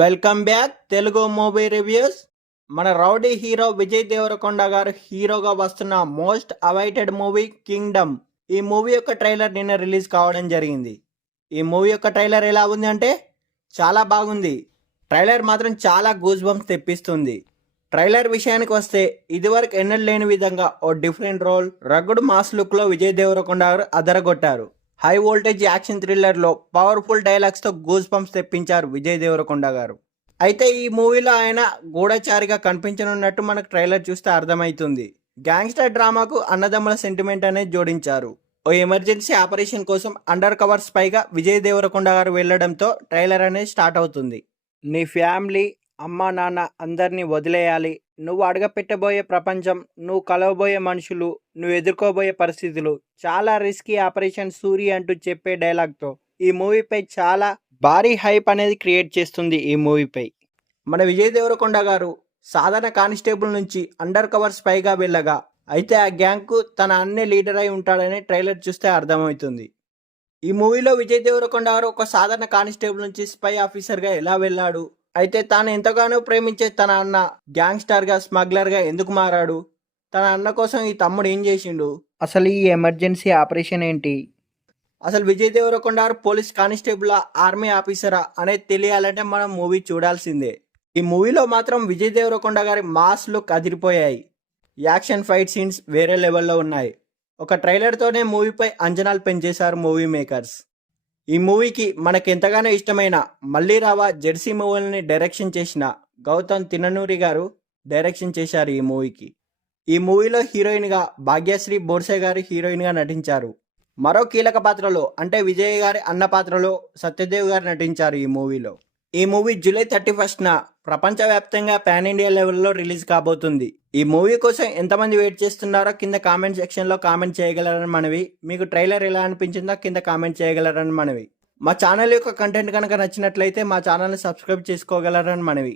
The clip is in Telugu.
Welcome back Telugu movie reviews. మన రౌడీ హీరో విజయ్ దేవరకొండ గారు హీరోగా వస్తున్న మోస్ట్ అవైటెడ్ మూవీ కింగ్డమ్. ఈ మూవీ యొక్క ట్రైలర్ నిన్న రిలీజ్ కావడం జరిగింది. ఈ మూవీ యొక్క ట్రైలర్ ఎలా ఉంది అంటే చాలా బాగుంది. ట్రైలర్ మాత్రం చాలా గూస్ బంప్స్ తెప్పిస్తుంది. ట్రైలర్ విషయానికి వస్తే ఇదివరకు ఎన్నడూ లేని విధంగా ఓ డిఫరెంట్ రోల్, రగ్గుడు మాస్ లుక్లో విజయ్ దేవరకొండ గారు అదరగొట్టారు. హై వోల్టేజ్ యాక్షన్ థ్రిల్లర్లో పవర్ఫుల్ డైలాగ్స్తో గూస్ బంప్స్ తెప్పించారు విజయ్ దేవరకొండ గారు. అయితే ఈ మూవీలో ఆయన గూఢచారిగా కనిపించనున్నట్టు మనకు ట్రైలర్ చూస్తే అర్థమవుతుంది. గ్యాంగ్స్టర్ డ్రామాకు అన్నదమ్ముల సెంటిమెంట్ అనేది జోడించారు. ఓ ఎమర్జెన్సీ ఆపరేషన్ కోసం అండర్ కవర్ స్పైగా విజయ్ దేవరకొండ గారు వెళ్లడంతో ట్రైలర్ అనేది స్టార్ట్ అవుతుంది. నీ ఫ్యామిలీ, అమ్మా నాన్న అందరినీ వదిలేయాలి, నువ్వు అడగపెట్టబోయే ప్రపంచం, నువ్వు కలవబోయే మనుషులు, నువ్వు ఎదుర్కోబోయే పరిస్థితులు, చాలా రిస్కీ ఆపరేషన్ సూరి అంటూ చెప్పే డైలాగ్తో ఈ మూవీపై చాలా భారీ హైప్ అనేది క్రియేట్ చేస్తుంది. ఈ మూవీపై మన విజయ్ దేవరకొండ గారు సాధారణ కానిస్టేబుల్ నుంచి అండర్ కవర్ స్పైగా వెళ్ళగా, అయితే ఆ గ్యాంగ్కు తన అన్నే లీడర్ అయి ఉంటాడని ట్రైలర్ చూస్తే అర్థమవుతుంది. ఈ మూవీలో విజయ్ దేవరకొండ గారు ఒక సాధారణ కానిస్టేబుల్ నుంచి స్పై ఆఫీసర్గా ఎలా వెళ్ళాడు, అయితే తాను ఎంతగానో ప్రేమించే తన అన్న గ్యాంగ్స్టర్గా, స్మగ్లర్గా ఎందుకు మారాడు, తన అన్న కోసం ఈ తమ్ముడు ఏం చేసిండు, అసలు ఈ ఎమర్జెన్సీ ఆపరేషన్ ఏంటి, అసలు విజయ్ దేవరకొండ గారు పోలీస్ కానిస్టేబుల్, ఆర్మీ ఆఫీసరా అనేది తెలియాలంటే మనం మూవీ చూడాల్సిందే. ఈ మూవీలో మాత్రం విజయ్ దేవరకొండ గారి మాస్ లుక్ అదిరిపోయాయి. యాక్షన్ ఫైట్ సీన్స్ వేరే లెవెల్లో ఉన్నాయి. ఒక ట్రైలర్తోనే మూవీపై అంచనాలు పెంచేశారు మూవీ మేకర్స్. ఈ మూవీకి మనకెంతగానో ఇష్టమైన మళ్ళీ రావా జెర్సీ మూవీని డైరెక్షన్ చేసిన గౌతమ్ తిన్ననూరి గారు డైరెక్షన్ చేశారు ఈ మూవీకి. ఈ మూవీలో హీరోయిన్గా భాగ్యశ్రీ బోర్సే గారు హీరోయిన్గా నటించారు. మరో కీలక పాత్రలో అంటే విజయ్ గారి అన్న పాత్రలో సత్యదేవ్ గారు నటించారు ఈ మూవీలో. ఈ మూవీ జూలై 31న ప్రపంచవ్యాప్తంగా పాన్ ఇండియా లెవెల్లో రిలీజ్ కాబోతుంది. ఈ మూవీ కోసం ఎంతమంది వెయిట్ చేస్తున్నారో కింద కామెంట్ సెక్షన్లో కామెంట్ చేయగలరని మనవి. మీకు ట్రైలర్ ఎలా అనిపించిందో కింద కామెంట్ చేయగలరని మనవి. మా ఛానల్ యొక్క కంటెంట్ కనుక నచ్చినట్లయితే మా ఛానల్ని సబ్స్క్రైబ్ చేసుకోగలరని మనవి.